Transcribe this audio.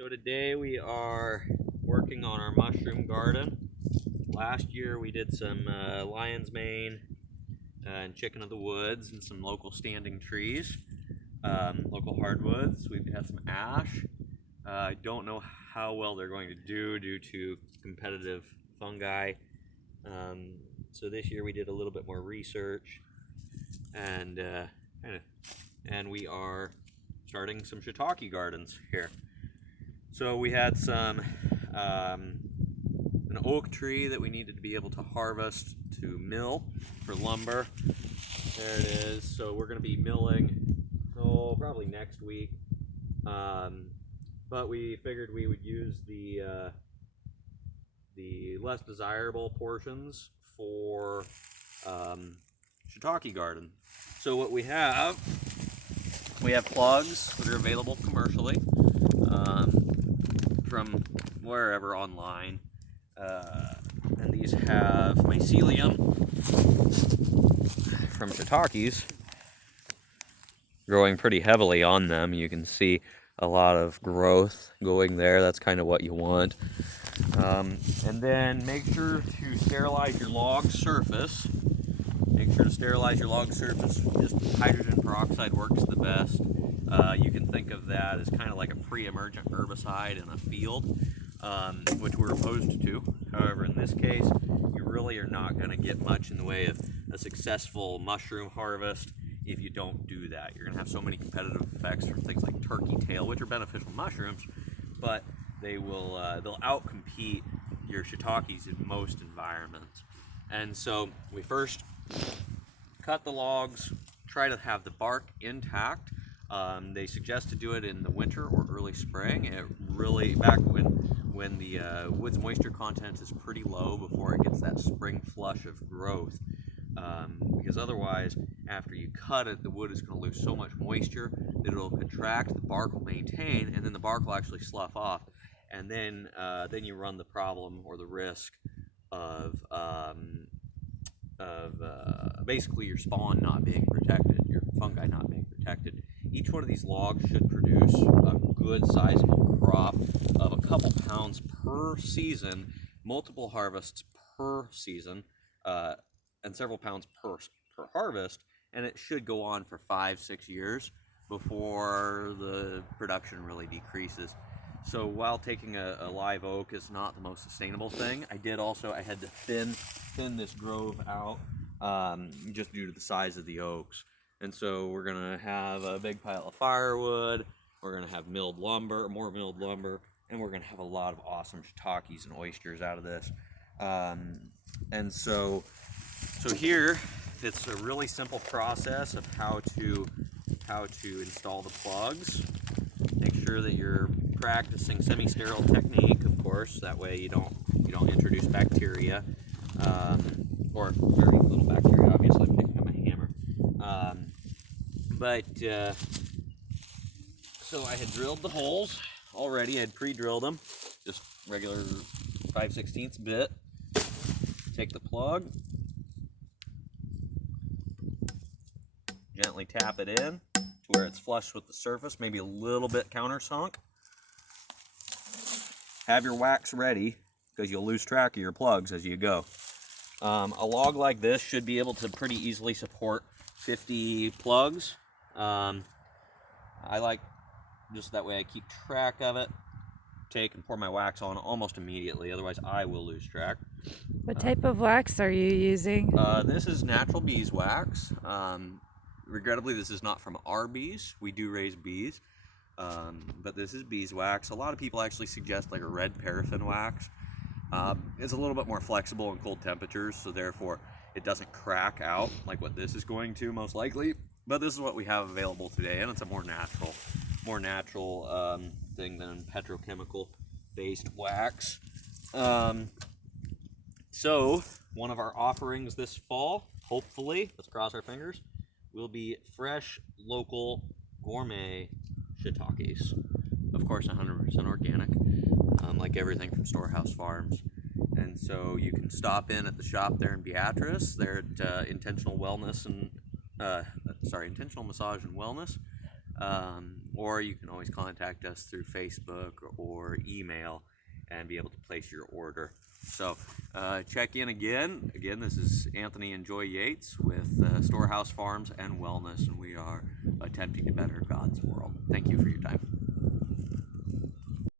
So today we are working on our mushroom garden. Last year we did some lion's mane and chicken of the woods and some local standing trees, local hardwoods. We've had some ash. I don't know how well they're going to do due to competitive fungi. So this year we did a little bit more research and and we are starting some shiitake gardens here. So we had some an oak tree that we needed to be able to harvest to mill for lumber. There it is. So we're going to be milling, probably next week. But we figured we would use the less desirable portions for shiitake garden. So what we have plugs that are available commercially from wherever online, and these have mycelium from shiitakes growing pretty heavily on them. You can see a lot of growth going there. That's kind of what you want. And then make sure to sterilize your log surface. Just hydrogen peroxide works the best. You can think of that as kind of like a pre-emergent herbicide in a field, which we're opposed to. However, in this case, you really are not going to get much in the way of a successful mushroom harvest if you don't do that. You're going to have so many competitive effects from things like turkey tail, which are beneficial mushrooms, but they'll outcompete your shiitakes in most environments. And so we first cut the logs, try to have the bark intact. They suggest to do it in the winter or early spring. It really, back when the wood's moisture content is pretty low before it gets that spring flush of growth. Because otherwise, after you cut it, the wood is going to lose so much moisture that it'll contract, the bark will maintain, and then the bark will actually slough off. And then you run the problem or the risk of basically your spawn not being protected, your fungi not being protected. Each one of these logs should produce a good sizable crop of a couple pounds per season, multiple harvests per season, and several pounds per harvest, and it should go on for 5-6 years before the production really decreases. So while taking a live oak is not the most sustainable thing, I had to thin this grove out just due to the size of the oaks. And so we're gonna have a big pile of firewood, we're gonna have more milled lumber, and we're gonna have a lot of awesome shiitakes and oysters out of this. And so here, it's a really simple process of how to install the plugs. Make sure that you're practicing semi-sterile technique, of course. That way you don't introduce bacteria, or very little bacteria. Obviously, I'm picking up a hammer. So I had drilled the holes already. I had pre-drilled them, just regular 5/16 bit. Take the plug, gently tap it in to where it's flush with the surface, maybe a little bit countersunk. Have your wax ready because you'll lose track of your plugs as you go. A log like this should be able to pretty easily support 50 plugs. I like, just that way I keep track of it, take and pour my wax on almost immediately, otherwise I will lose track. What type of wax are you using? This is natural beeswax. Regrettably, this is not from our bees. We do raise bees, but this is beeswax. A lot of people actually suggest like a red paraffin wax. It's a little bit more flexible in cold temperatures, so therefore it doesn't crack out like what this is going to most likely. But this is what we have available today, and it's a more natural thing than petrochemical-based wax. So one of our offerings this fall, hopefully, let's cross our fingers, will be fresh, local, gourmet shiitakes. Of course, 100% organic, like everything from Storehouse Farms. And so you can stop in at the shop there in Beatrice. They're at Intentional Massage and Wellness. Or you can always contact us through Facebook or or email and be able to place your order. So check in again. Again, this is Anthony and Joy Yates with Storehouse Farms and Wellness, and we are attempting to better God's world. Thank you for your time.